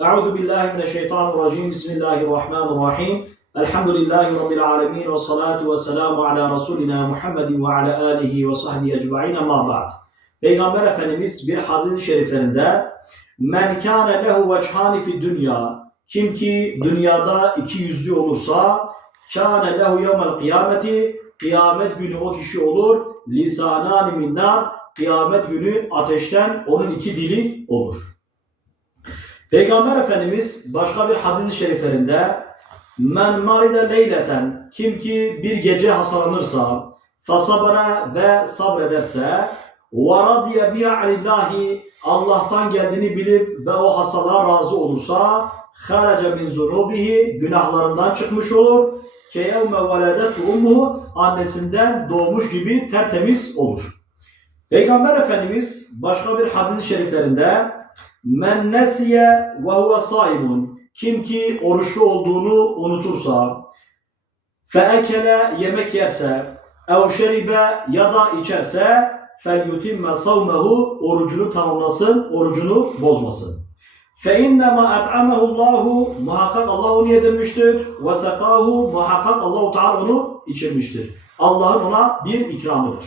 Euzu billahi mineşşeytanirracim. Bismillahirrahmanirrahim. Elhamdülillahi rabbil alamin ve salatu ve selamu ala rasulina Muhammedin ve ala alihi ve sahbihi ecmaîn. Amma ba'd. Peygamber Efendimiz bir hadis-i şeriflerinde men kâne lehu vechhani fi dünya kim ki dünyada iki yüzlü olursa kâne lehu yevmel kıyameti kıyamet günü o kişi olur lisanani min nar kıyamet günü ateşten onun iki dili olur. Peygamber Efendimiz başka bir hadis-i şeriflerinde men maride leyleten kim ki bir gece hastalanırsa fasabara ve sabrederse ve radiye biha alillahi Allah'tan geldiğini bilip ve o hastalığa razı olursa haraca min zunubihi günahlarından çıkmış olur. Keyevme veledetu ummuhu annesinden doğmuş gibi tertemiz olur. Peygamber Efendimiz başka bir hadis-i şeriflerinde men nesiye ve huve saimun kim ki oruçlu olduğunu unutursa feekele yemek yerse ev şeribe ya da içerse fel yutimme savmehu orucunu tamamlasın, orucunu bozmasın. Fe innema et'amehu Allahu muhakkak Allah onu yedirmiştir ve sekahu muhakkak Allahu Teala onu içirmiştir. Allah'ın ona bir ikramıdır.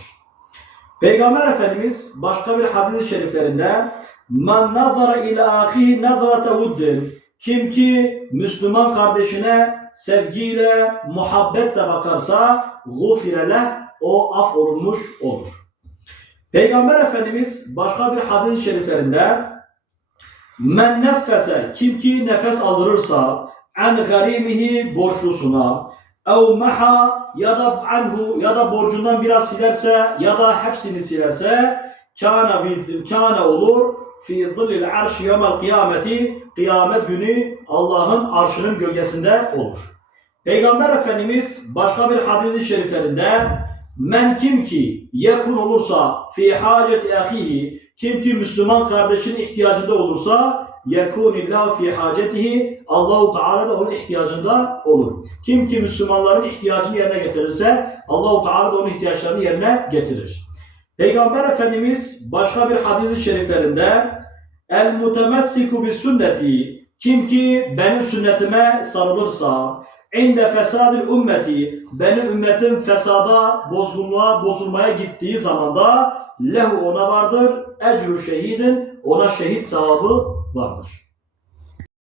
Peygamber Efendimiz başka bir hadis-i şeriflerinde men nazara ila ahihi nazrate vuddin kim ki Müslüman kardeşine sevgiyle, muhabbetle bakarsa gufire leh o af olunmuş olur. Peygamber Efendimiz başka bir hadis-i şeriflerinde men neffese kim ki nefes aldırırsa en garimihi borçlusuna ev meha ya da anhu ya da borcundan biraz silerse ya da hepsini silerse kâne fi kâne olur fi zillil arş yevmel kıyameti kıyamet günü Allah'ın arşının gölgesinde olur. Peygamber Efendimiz başka bir hadis-i şeriflerinde men kim ki yakun olursa fi haceti ahihi kim ki Müslüman kardeşinin ihtiyacında olursa yekunillahu fi hacetihi Allahu Teala da onun ihtiyacında olur. Kim ki Müslümanların ihtiyacını yerine getirirse Allahu Teala da onun ihtiyaçlarını yerine getirir. Peygamber Efendimiz başka bir hadis-i şeriflerinde el mutemessiku bis sünneti kim ki benim sünnetime sarılırsa inde fesadil ümmeti benim ümmetim fesada, bozgunluğa, bozulmaya gittiği zamanda lehu ona vardır ecru şehidin ona şehit sahabı vardır.